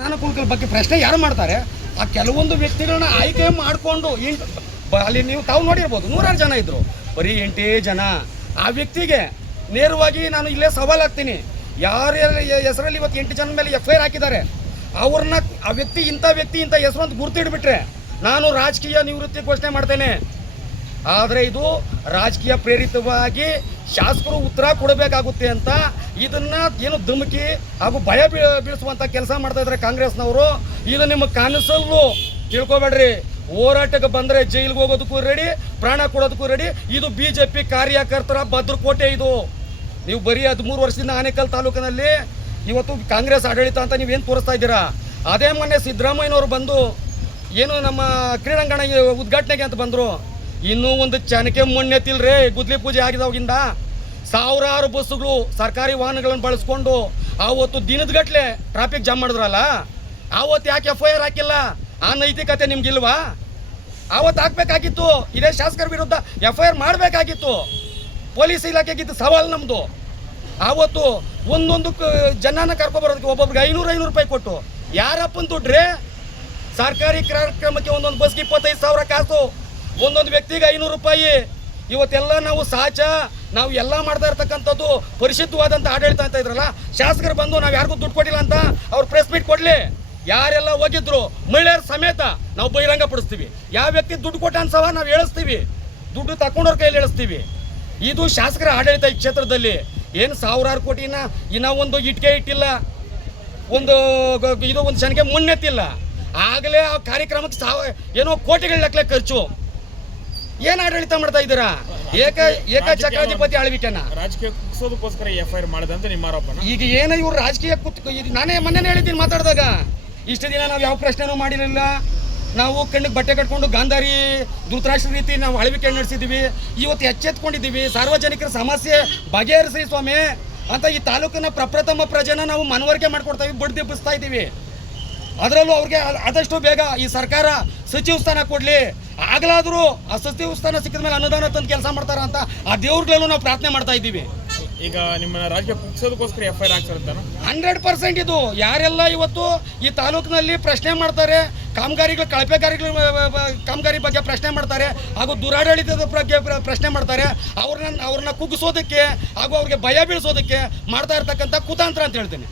ಅನಾನುಕೂಲಗಳ ಬಗ್ಗೆ ಪ್ರಶ್ನೆ ಯಾರು ಮಾಡ್ತಾರೆ? ಆ ಕೆಲವೊಂದು ವ್ಯಕ್ತಿಗಳನ್ನ ಆಯ್ಕೆ ಮಾಡಿಕೊಂಡು ಅಲ್ಲಿ ನೀವು ತಾವು ನೋಡಿರ್ಬೋದು, 100 ಜನ ಇದ್ರು, ಬರೀ 8 ಜನ. ಆ ವ್ಯಕ್ತಿಗೆ ನೇರವಾಗಿ ನಾನು ಇಲ್ಲೇ ಸವಾಲಾಗ್ತೀನಿ, ಯಾರ್ಯಾರ ಹೆಸರಲ್ಲಿ ಇವತ್ತು 8 ಜನ ಮೇಲೆ FIR ಹಾಕಿದ್ದಾರೆ ಅವ್ರನ್ನ ಆ ವ್ಯಕ್ತಿ ಇಂಥ ಹೆಸರು ಅಂತ ಗುರುತಿಡ್ಬಿಟ್ರೆ ನಾನು ರಾಜಕೀಯ ನಿವೃತ್ತಿ ಘೋಷಣೆ ಮಾಡ್ತೇನೆ. ಆದರೆ ಇದು ರಾಜಕೀಯ ಪ್ರೇರಿತವಾಗಿ ಶಾಸಕರು ಉತ್ತರ ಕೊಡಬೇಕಾಗುತ್ತೆ ಅಂತ ಇದನ್ನು ಏನು ಧಮಕಿ ಹಾಗೂ ಭಯ ಬೀಳಿಸುವಂಥ ಕೆಲಸ ಮಾಡ್ತಾ ಇದ್ದಾರೆ ಕಾಂಗ್ರೆಸ್ನವರು. ಇದು ನಿಮ್ಮ ಕನಸಲ್ಲೂ ತಿಳ್ಕೊಬೇಡ್ರಿ. ಹೋರಾಟಕ್ಕೆ ಬಂದರೆ ಜೈಲಿಗೆ ಹೋಗೋದಕ್ಕೂ ರೆಡಿ, ಪ್ರಾಣ ಕೊಡೋದಕ್ಕೂ ರೆಡಿ. ಇದು BJP ಕಾರ್ಯಕರ್ತರ ಭದ್ರಕೋಟೆ. ಇದು ನೀವು ಬರೀ 13 ವರ್ಷದಿಂದ ಆನೇಕಲ್ ತಾಲೂಕಿನಲ್ಲಿ ಇವತ್ತು ಕಾಂಗ್ರೆಸ್ ಆಡಳಿತ ಅಂತ ನೀವೇನು ತೋರಿಸ್ತಾ ಇದ್ದೀರಾ? ಅದೇ ಮೊನ್ನೆ ಸಿದ್ದರಾಮಯ್ಯನವರು ಬಂದು ಏನು ನಮ್ಮ ಕ್ರೀಡಾಂಗಣ ಉದ್ಘಾಟನೆಗೆ ಅಂತ ಬಂದರು, ಇನ್ನೂ ಒಂದು ಚನಕೆ ಮೊನ್ನೆತ್ತಿಲ್ರಿ. ಗುದ್ಲಿ ಪೂಜೆ ಆಗಿದವಾಗಿಂದ ಸಾವಿರಾರು ಬಸ್ಸುಗಳು ಸರ್ಕಾರಿ ವಾಹನಗಳನ್ನು ಬಳಸ್ಕೊಂಡು ಆವತ್ತು ದಿನದಗಟ್ಟಲೆ ಟ್ರಾಫಿಕ್ ಜಾಮ್ ಮಾಡಿದ್ರಲ್ಲ, ಆವತ್ತು ಯಾಕೆ FIR ಹಾಕಿಲ್ಲ? ಆ ನೈತಿಕತೆ ನಿಮ್ಗಿಲ್ವಾ? ಆವತ್ತು ಹಾಕ್ಬೇಕಾಗಿತ್ತು. ಇದೇ ಶಾಸಕರ ವಿರುದ್ಧ FIR ಮಾಡಬೇಕಾಗಿತ್ತು. ಪೊಲೀಸ್ ಇಲಾಖೆಗಿದ್ದು ಸವಾಲು ನಮ್ಮದು. ಆವತ್ತು ಒಂದೊಂದು ಜನನ ಕರ್ಕೊಬರೋದಕ್ಕೆ ಒಬ್ಬೊಬ್ರಿಗೆ 500 ರೂಪಾಯಿ ಕೊಟ್ಟು ಯಾರಪ್ಪನ ದುಡ್ಡ್ರೆ? ಸರ್ಕಾರಿ ಕಾರ್ಯಕ್ರಮಕ್ಕೆ ಒಂದೊಂದು ಬಸ್ಗೆ 25,000 ಕಾಸು, ಒಂದೊಂದು ವ್ಯಕ್ತಿಗೆ 500 ರೂಪಾಯಿ. ಇವತ್ತೆಲ್ಲ ನಾವು ನಾವು ಎಲ್ಲ ಮಾಡ್ತಾ ಇರ್ತಕ್ಕಂಥದ್ದು ಪರಿಶುದ್ಧವಾದಂಥ ಆಡಳಿತ ಅಂತ ಇದ್ರಲ್ಲ, ಶಾಸಕರು ಬಂದು ನಾವು ಯಾರಿಗೂ ದುಡ್ಡು ಕೊಟ್ಟಿಲ್ಲ ಅಂತ ಅವ್ರು ಪ್ರೆಸ್ ಮೀಟ್ ಕೊಡಲಿ. ಯಾರೆಲ್ಲ ಹೋಗಿದ್ರು ಮಹಿಳೆಯರ ಸಮೇತ ನಾವು ಬಹಿರಂಗ ಪಡಿಸ್ತೀವಿ. ಯಾವ ವ್ಯಕ್ತಿ ದುಡ್ಡು ಕೊಟ್ಟ ಅನ್ಸವ ನಾವು ಹೇಳಿಸ್ತೀವಿ, ದುಡ್ಡು ತಗೊಂಡವ್ರ ಕೈಯಲ್ಲಿ ಹೇಳಿಸ್ತೀವಿ. ಇದು ಶಾಸಕರ ಆಡಳಿತ. ಈ ಕ್ಷೇತ್ರದಲ್ಲಿ ಏನು ಸಾವಿರಾರು ಕೋಟಿನ ಇನ್ನೂ ಒಂದು ಇಟ್ಟಿಗೆ ಇಟ್ಟಿಲ್ಲ, ಒಂದು ಶನಿಗೆ ಮುನ್ನೆತ್ತಿಲ್ಲ. ಆಗಲೇ ಆ ಕಾರ್ಯಕ್ರಮಕ್ಕೆ ಏನೋ ಕೋಟಿಗಳ ಲೆಕ್ಕಲೆ ಖರ್ಚು. ಏನು ಆಡಳಿತ ಮಾಡ್ತಾ ಇದ್ದೀರಾ? ಏಕಚಕ್ರಾಧಿಪತಿ ಆಳ್ವಿಕೆನ ರಾಜಕೀಯ ಕುಗ್ಸೋದಕ್ಕೋಸ್ಕರ FIR ಮಾಡಿದಂತ ನಿಮ್ಮ ಆರೋಪನ. ಈಗ ಏನು ಇವ್ರು ರಾಜಕೀಯ ನಾನೇ ಮೊನ್ನೆ ಹೇಳಿದ್ದೀನಿ ಮಾತಾಡಿದಾಗ, ಇಷ್ಟು ದಿನ ನಾವು ಯಾವ ಪ್ರಶ್ನೆನೂ ಮಾಡಿರಲಿಲ್ಲ. ನಾವು ಕಣ್ಣಿಗೆ ಬಟ್ಟೆ ಕಟ್ಕೊಂಡು ಗಾಂಧಾರಿ ಧೃತರಾಷ್ಟ್ರ ರೀತಿ ನಾವು ಆಳ್ವಿಕೆ ನಡೆಸಿದ್ದೀವಿ. ಇವತ್ತು ಎಚ್ಚೆತ್ಕೊಂಡಿದ್ದೀವಿ, ಸಾರ್ವಜನಿಕರ ಸಮಸ್ಯೆ ಬಗೆಹರಿಸಿ ಸ್ವಾಮಿ ಅಂತ ಈ ತಾಲೂಕಿನ ಪ್ರಪ್ರಥಮ ಪ್ರಜೆನ ನಾವು ಮನವರಿಕೆ ಮಾಡ್ಕೊಡ್ತಾ ಇದ್ದೀವಿ, ಬಡ್ದಿಬ್ಬಿಸ್ತಾ ಇದ್ದೀವಿ. ಅದರಲ್ಲೂ ಅವ್ರಿಗೆ ಆದಷ್ಟು ಬೇಗ ಈ ಸರ್ಕಾರ ಸಚಿವ ಸ್ಥಾನ ಕೊಡಲಿ. ಆಗಲಾದರೂ ಆ ಸಚಿವ ಸ್ಥಾನ ಸಿಕ್ಕಿದ ಮೇಲೆ ಅನುದಾನ ತಂದು ಕೆಲಸ ಮಾಡ್ತಾರ ಅಂತ ಆ ದೇವ್ರಗಳಲ್ಲೂ ನಾವು ಪ್ರಾರ್ಥನೆ ಮಾಡ್ತಾ ಇದ್ದೀವಿ. ಈಗ ನಿಮ್ಮ ರಾಜಕೀಯ ಕುಗ್ಸೋದಕ್ಕೋಸ್ಕರ FIR ಆಗ್ತಿರ್ತಾನೆ 100% ಇದು. ಯಾರೆಲ್ಲ ಇವತ್ತು ಈ ತಾಲೂಕಿನಲ್ಲಿ ಪ್ರಶ್ನೆ ಮಾಡ್ತಾರೆ, ಕಾಮಗಾರಿ ಬಗ್ಗೆ ಪ್ರಶ್ನೆ ಮಾಡ್ತಾರೆ, ಹಾಗೂ ದುರಾಡಳಿತದ ಬಗ್ಗೆ ಪ್ರಶ್ನೆ ಮಾಡ್ತಾರೆ, ಅವ್ರನ್ನ ಕುಗ್ಗಿಸೋದಕ್ಕೆ ಹಾಗೂ ಅವ್ರಿಗೆ ಭಯ ಬೀಳಿಸೋದಕ್ಕೆ ಮಾಡ್ತಾ ಇರ್ತಕ್ಕಂಥ ಕುತಂತ್ರ ಅಂತ ಹೇಳ್ತೀನಿ.